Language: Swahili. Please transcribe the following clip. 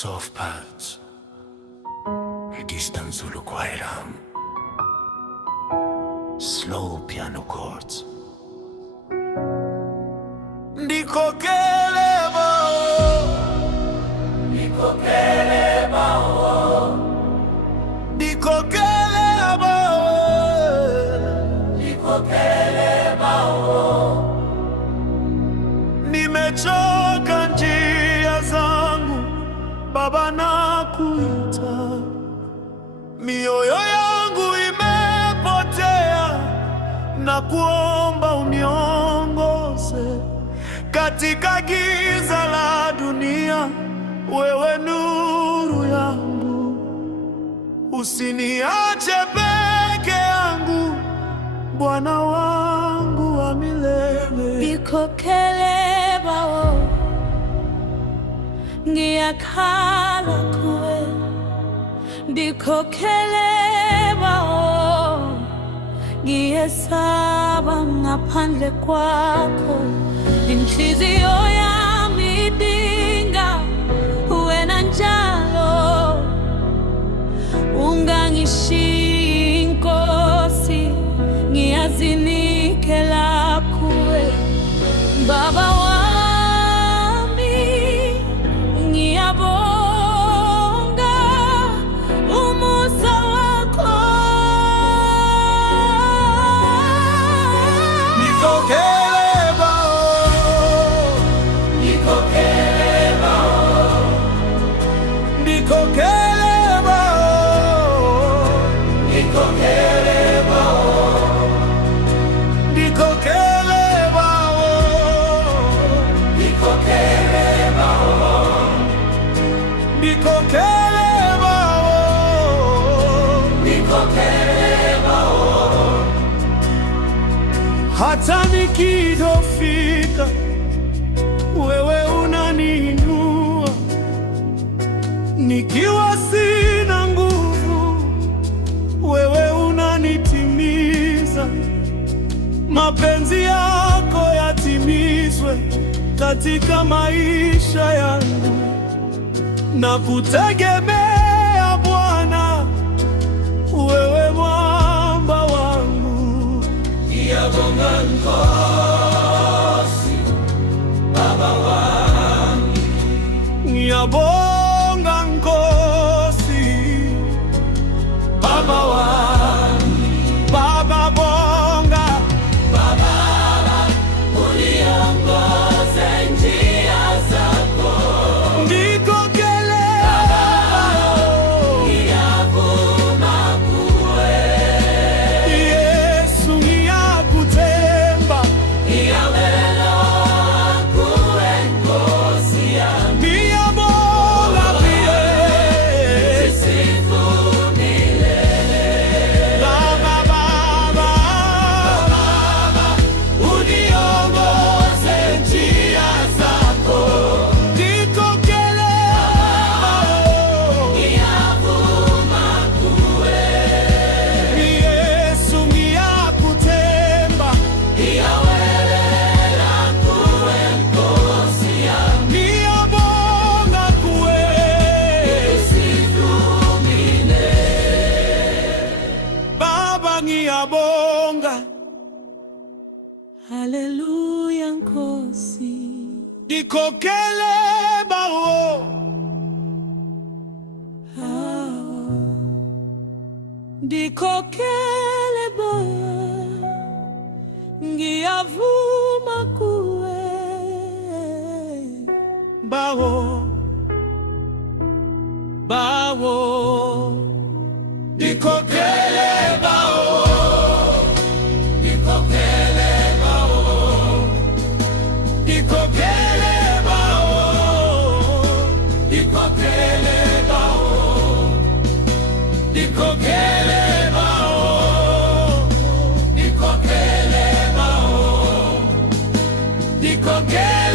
soft pads, distant Zulu choir, slow piano chords. Ndiko keleba ndiko keleba ndiko keleba ndiko keleba. Nimechoka njia zangu Baba, nakuita. Mioyo yangu imepotea, na kuomba uniongoze katika giza la dunia. Wewe nuru yangu, usiniache peke yangu, Bwana wangu wa milele. Ndiko keleba ngiyakhala kuwe, ndiko keleba ngiyesaba ngaphandle kwakho. Inhliziyo yami idinga wena njalo, ungangishiyi Nkosi, ngiyazinikela kuwe. Baba wami, ngiyabonga umusa wakho. Ndiko keleba ndiko keleba ndiko keleba ndiko keleba ndiko keleba ndiko keleba ndiko keleba ndiko keleba. Hata nikidhoofika, wewe unaniinua. Nikiwa sina nguvu, wewe unanitimiza. Mapenzi yako yatimizwe katika maisha yangu, na kutegemea Bwana, wewe mwamba wangu. Ngiyabonga Nkosi, Baba wami, ngiyabonga Nkosi, Baba wami. Baba bonga, Baba uniongoze njia zako. Ndiko keleba ngiyavuma kuwe, Yesu ngiyakuthemba. Ngiyabela kuwe Nkosi yami, ngiyabonga pia sisifu milele. Baba, Baba, Baba uniongoze njia zako. Ndiko keleba ngiyavuma kuwe, Yesu ngiyakuthemba. Ngiyawelela kuwe Nkosi yami, ngiyabonga kuwe sisifu milele. Baba ngiyabonga, Haleluya Nkosi. ndiko keleba Ndiko keleba ngiyavuma kuwe. bawo bawo. Ndiko keleba ndiko keleba ndiko keleba ndiko keleba ndiko keleba ndiko keleba ndiko keleba.